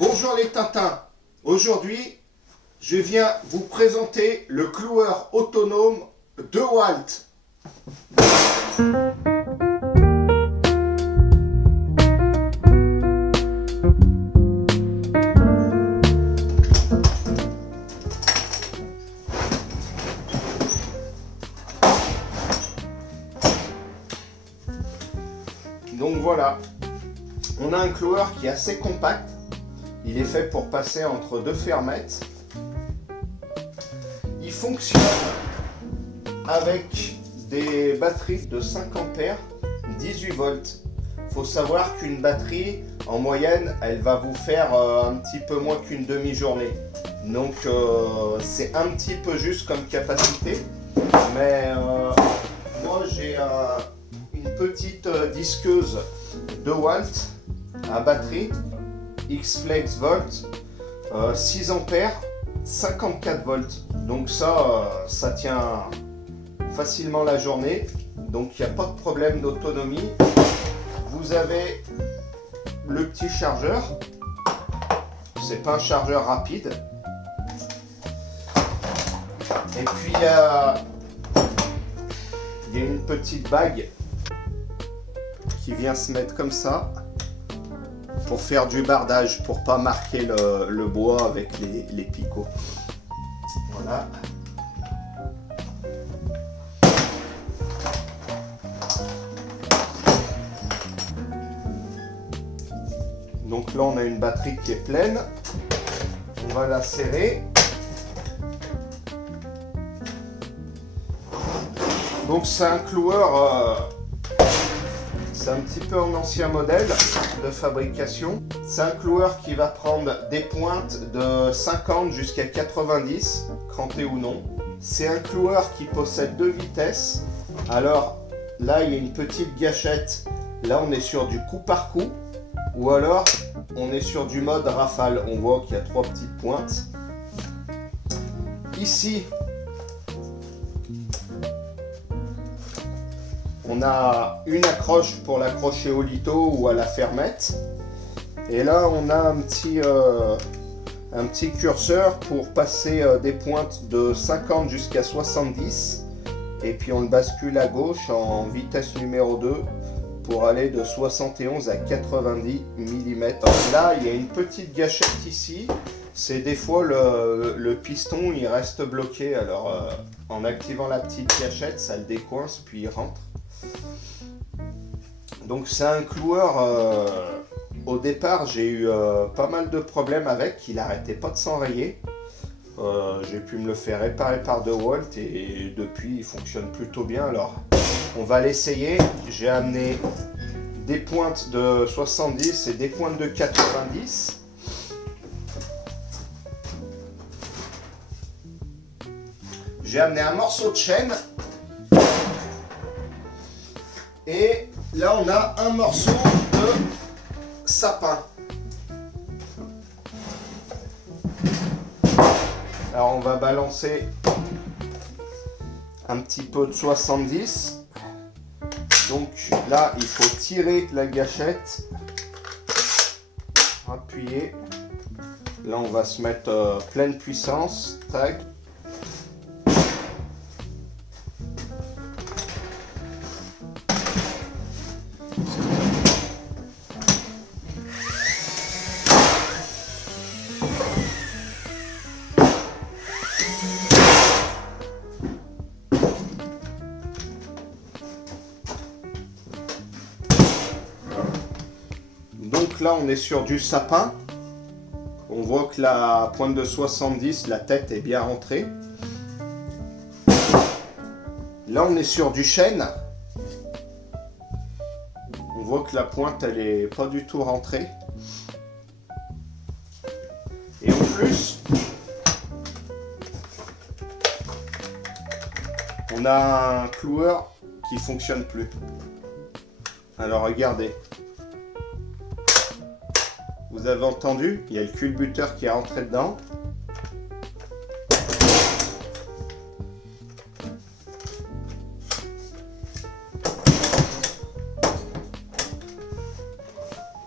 Bonjour les Tintins. Aujourd'hui, je viens vous présenter le cloueur autonome DeWalt. Donc voilà, on a un cloueur qui est assez compact. Il est fait pour passer entre deux fermettes. Il fonctionne avec des batteries de 5 ampères, 18 volts. Il faut savoir qu'une batterie, en moyenne, elle va vous faire un petit peu moins qu'une demi-journée. Donc c'est un petit peu juste comme capacité. Mais moi j'ai une petite disqueuse DeWalt à batterie X-Flex Volt, 6 ampères, 54 volts. Donc ça tient facilement la journée. Donc il n'y a pas de problème d'autonomie. Vous avez le petit chargeur. C'est pas un chargeur rapide. Et puis il y a une petite bague qui vient se mettre comme ça pour faire du bardage, pour pas marquer le bois avec les picots. Voilà. Donc là on a une batterie qui est pleine. On va la serrer. Donc c'est un cloueur, c'est un petit peu un ancien modèle de fabrication. C'est un cloueur qui va prendre des pointes de 50 jusqu'à 90, cranté ou non. C'est un cloueur qui possède 2 vitesses. Alors là il y a une petite gâchette. Là on est sur du coup par coup. Ou alors on est sur du mode rafale. On voit qu'il y a 3 petites pointes. Ici on a une accroche pour l'accrocher au lito ou à la fermette. Et là, on a un petit curseur pour passer des pointes de 50 jusqu'à 70. Et puis on le bascule à gauche en vitesse numéro 2 pour aller de 71 à 90 mm. Là, il y a une petite gâchette ici. C'est des fois le piston, il reste bloqué. Alors, en activant la petite gâchette, ça le décoince, puis il rentre. Donc c'est un cloueur, au départ j'ai eu pas mal de problèmes avec, il n'arrêtait pas de s'enrayer. J'ai pu me le faire réparer par DeWalt et depuis il fonctionne plutôt bien. Alors on va l'essayer. J'ai amené des pointes de 70 et des pointes de 90. J'ai amené un morceau de chaîne. Et là, on a un morceau de sapin. Alors, on va balancer un petit peu de 70. Donc là, il faut tirer la gâchette. Appuyer. Là, on va se mettre pleine puissance. Tac. Donc là on est sur du sapin. On voit que la pointe de 70, la tête est bien rentrée. Là on est sur du chêne. On voit que la pointe elle est pas du tout rentrée. Et en plus, on a un cloueur qui fonctionne plus. Alors regardez. Vous avez entendu, il y a le culbuteur qui est rentré dedans.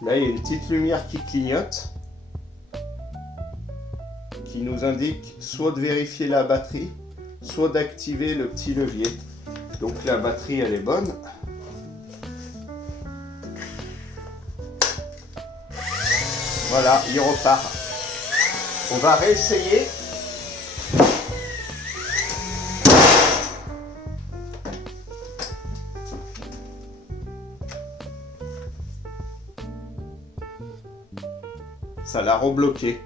Là, il y a une petite lumière qui clignote. qui nous indique soit de vérifier la batterie, soit d'activer le petit levier. Donc la batterie elle est bonne. Voilà, il repart. On va réessayer. Ça l'a rebloqué.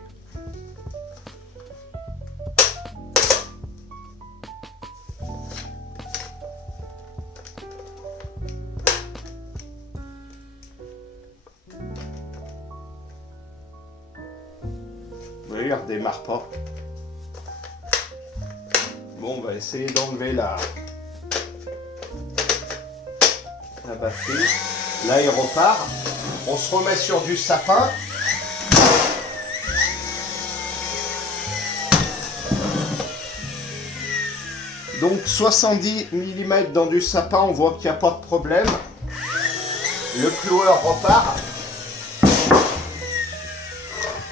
Oui, il redémarre pas. Bon, on va essayer d'enlever la batterie. Là, il repart. On se remet sur du sapin. Donc 70 mm dans du sapin, on voit qu'il n'y a pas de problème. Le cloueur repart.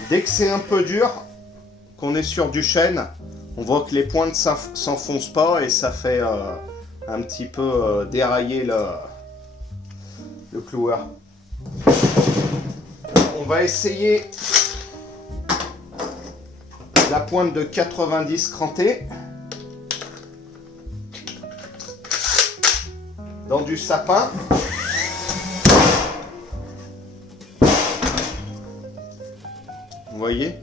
Dès que c'est un peu dur, qu'on est sur du chêne, on voit que les pointes s'enfoncent pas et ça fait un petit peu dérailler le cloueur. On va essayer la pointe de 90 crantée. Dans du sapin. Vous voyez?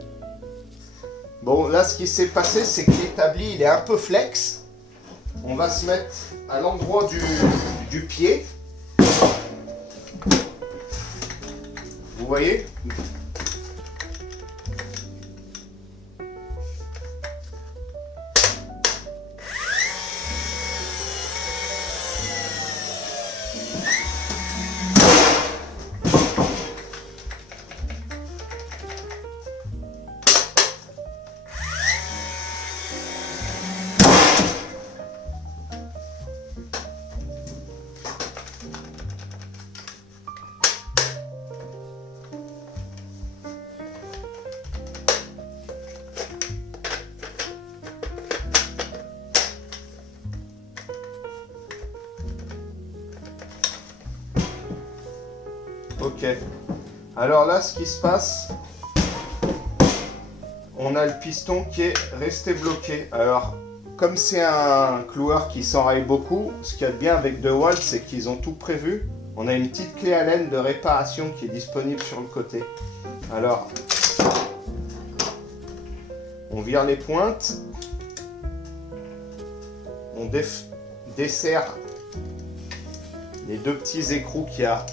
Bon, là, ce qui s'est passé, c'est que l'établi, il est un peu flex. On va se mettre à l'endroit du pied. Vous voyez? Ok. Alors là, ce qui se passe, on a le piston qui est resté bloqué. Alors, comme c'est un cloueur qui s'enraye beaucoup, ce qu'il y a de bien avec DeWalt, c'est qu'ils ont tout prévu. On a une petite clé à laine de réparation qui est disponible sur le côté. Alors, on vire les pointes. On desserre les deux petits écrous qu'il y a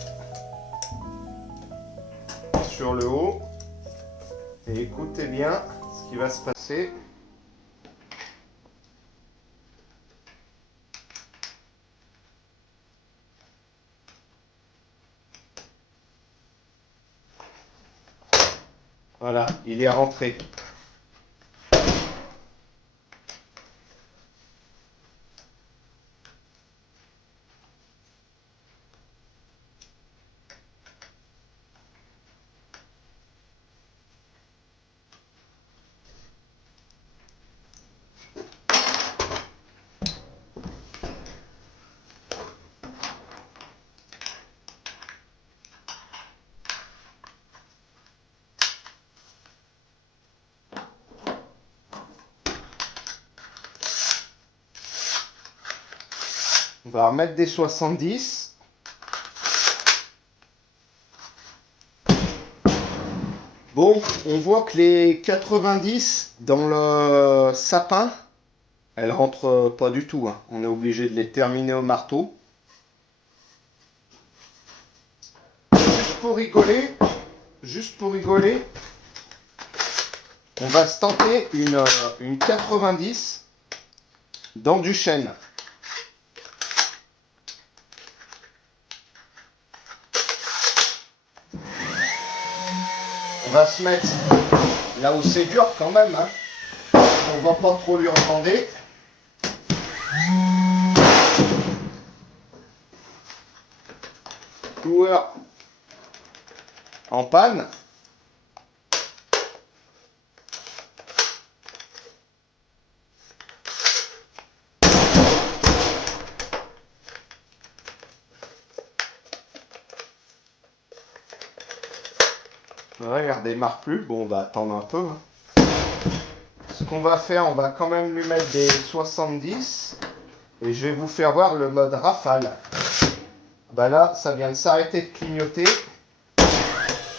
sur le haut. Et écoutez bien ce qui va se passer. Voilà, il est rentré. On va remettre des 70. Bon, on voit que les 90 dans le sapin, elles rentrent pas du tout, hein. On est obligé de les terminer au marteau. Juste pour rigoler, on va se tenter une 90 dans du chêne. On va se mettre là où c'est dur quand même, hein. On va pas trop lui demander. Cloueur en panne. Ouais, il redémarre plus. Bon, on va attendre un peu, hein. Ce qu'on va faire, on va quand même lui mettre des 70. Et je vais vous faire voir le mode rafale. Bah là, ça vient de s'arrêter de clignoter.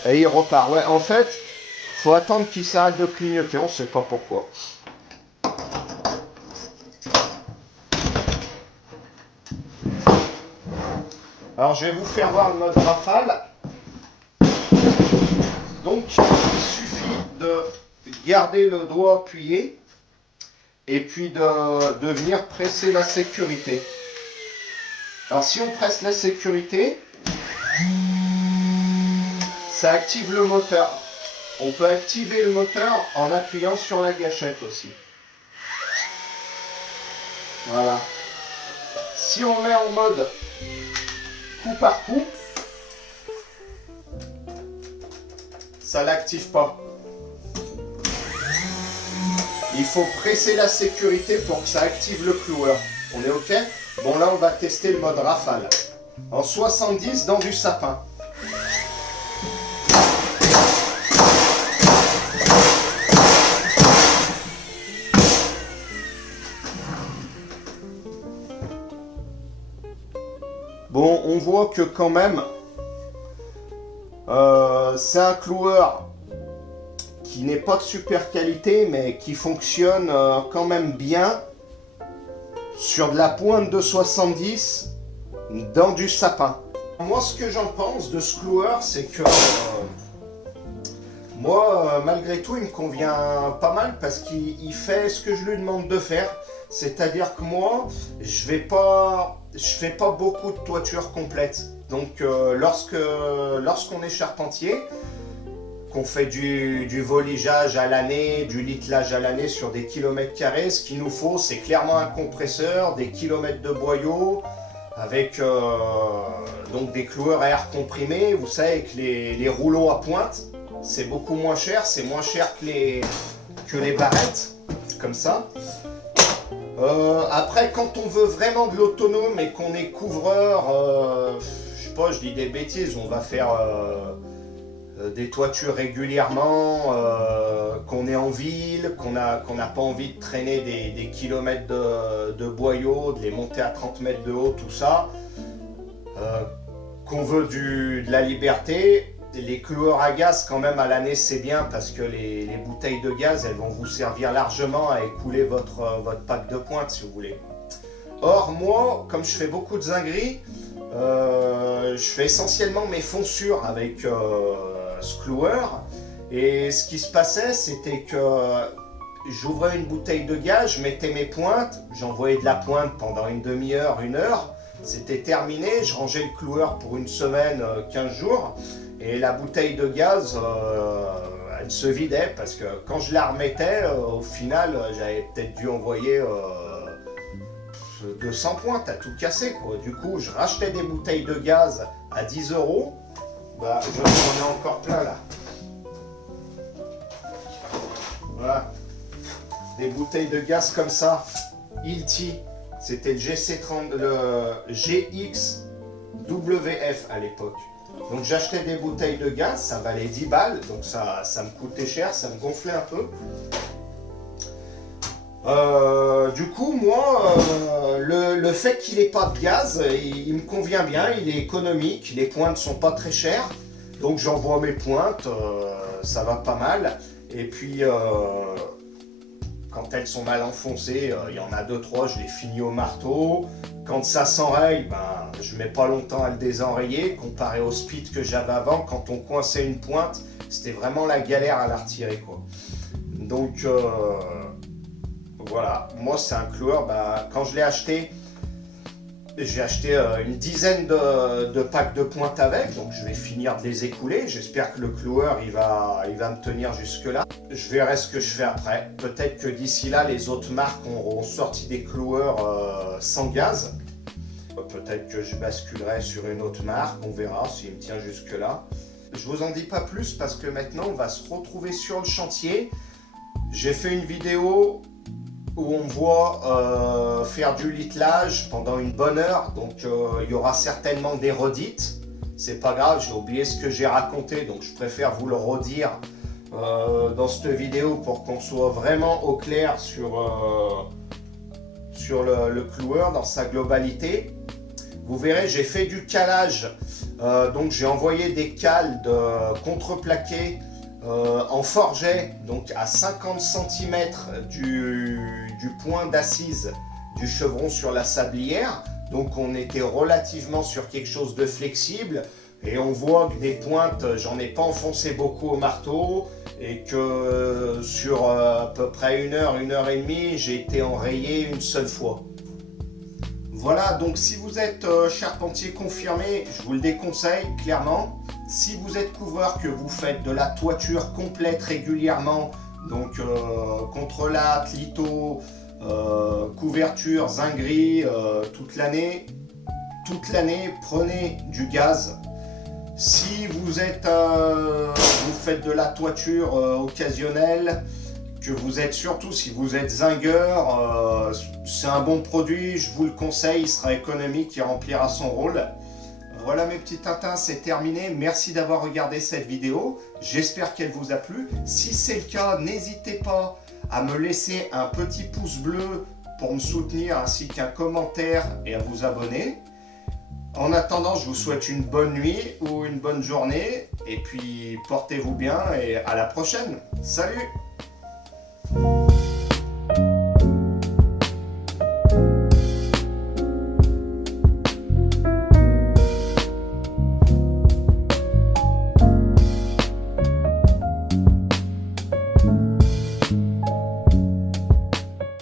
Et il repart. Ouais, en fait, faut attendre qu'il s'arrête de clignoter. On sait pas pourquoi. Alors, je vais vous faire voir le mode rafale. Donc, il suffit de garder le doigt appuyé et puis de venir presser la sécurité. Alors, si on presse la sécurité, ça active le moteur. On peut activer le moteur en appuyant sur la gâchette aussi. Voilà. Si on met en mode coup par coup, ça l'active pas. Il faut presser la sécurité pour que ça active le cloueur. On est OK? Bon, là, on va tester le mode rafale. En 70 dans du sapin. Bon, on voit que quand même, c'est un cloueur qui n'est pas de super qualité, mais qui fonctionne quand même bien sur de la pointe de 70 dans du sapin. Moi, ce que j'en pense de ce cloueur, c'est que moi, malgré tout, il me convient pas mal parce qu'il fait ce que je lui demande de faire. C'est-à-dire que moi, je fais pas beaucoup de toiture complète. Donc, lorsqu'on est charpentier, qu'on fait du voligeage à l'année, du littelage à l'année sur des kilomètres carrés, ce qu'il nous faut, c'est clairement un compresseur, des kilomètres de boyaux, avec donc des cloueurs à air comprimé. Vous savez que les rouleaux à pointe, c'est beaucoup moins cher, c'est moins cher que les barrettes, comme ça. Après, quand on veut vraiment de l'autonome et qu'on est couvreur, je sais pas, je dis des bêtises, on va faire des toitures régulièrement, qu'on est en ville, qu'on n'a pas envie de traîner des kilomètres de boyaux, de les monter à 30 mètres de haut, tout ça, qu'on veut de la liberté. Les cloueurs à gaz, quand même, à l'année, c'est bien parce que les bouteilles de gaz, elles vont vous servir largement à écouler votre pack de pointe, si vous voulez. Or, moi, comme je fais beaucoup de zingueries, je fais essentiellement mes foncures avec ce cloueur. Et ce qui se passait, c'était que j'ouvrais une bouteille de gaz, je mettais mes pointes, j'envoyais de la pointe pendant une demi-heure, 1 heure. C'était terminé, je rangeais le cloueur pour une semaine, 15 jours. Et la bouteille de gaz, elle se vidait parce que quand je la remettais, au final, j'avais peut-être dû envoyer 200 pointes à tout casser, quoi. Du coup, je rachetais des bouteilles de gaz à 10 €. Bah, j'en ai encore plein là. Voilà. Des bouteilles de gaz comme ça. Ilti. C'était le GXWF à l'époque. Donc j'achetais des bouteilles de gaz, ça valait 10 balles, donc ça me coûtait cher, ça me gonflait un peu. Du coup, moi, le fait qu'il n'ait pas de gaz, il me convient bien, il est économique, les pointes ne sont pas très chères, donc j'envoie mes pointes, ça va pas mal. Et puis, quand elles sont mal enfoncées, il y en a 2-3, je les finis au marteau. Quand ça s'enraye, ben, je mets pas longtemps à le désenrayer, comparé au speed que j'avais avant. Quand on coinçait une pointe, c'était vraiment la galère à la retirer, quoi. Donc, voilà. Moi, c'est un cloueur, ben, quand je l'ai acheté, j'ai acheté une dizaine de packs de pointes avec, donc je vais finir de les écouler. J'espère que le cloueur, il va me tenir jusque-là. Je verrai ce que je fais après. Peut-être que d'ici là, les autres marques auront sorti des cloueurs sans gaz. Peut-être que je basculerai sur une autre marque, on verra s'il me tient jusque-là. Je vous en dis pas plus parce que maintenant, on va se retrouver sur le chantier. J'ai fait une vidéo où on voit faire du littelage pendant une bonne heure, donc il y aura certainement des redites. c'est pas grave, j'ai oublié ce que j'ai raconté, donc je préfère vous le redire dans cette vidéo pour qu'on soit vraiment au clair sur le cloueur dans sa globalité. Vous verrez, j'ai fait du calage, donc j'ai envoyé des cales de contreplaqué en forget, donc à 50 cm du point d'assise du chevron sur la sablière. Donc on était relativement sur quelque chose de flexible et on voit que des pointes, j'en ai pas enfoncé beaucoup au marteau et que sur à peu près 1 heure et demie, j'ai été enrayé une seule fois. Voilà, donc si vous êtes charpentier confirmé, je vous le déconseille clairement. Si vous êtes couvreur, que vous faites de la toiture complète régulièrement, donc contre-latte, lito, couverture, zinguerie, toute l'année, prenez du gaz. Si vous êtes, vous faites de la toiture occasionnelle, que vous êtes surtout, si vous êtes zingueur, c'est un bon produit, je vous le conseille, il sera économique, il remplira son rôle. Voilà mes petits tintins, c'est terminé. Merci d'avoir regardé cette vidéo. J'espère qu'elle vous a plu. Si c'est le cas, n'hésitez pas à me laisser un petit pouce bleu pour me soutenir, ainsi qu'un commentaire et à vous abonner. En attendant, je vous souhaite une bonne nuit ou une bonne journée. Et puis, portez-vous bien et à la prochaine. Salut!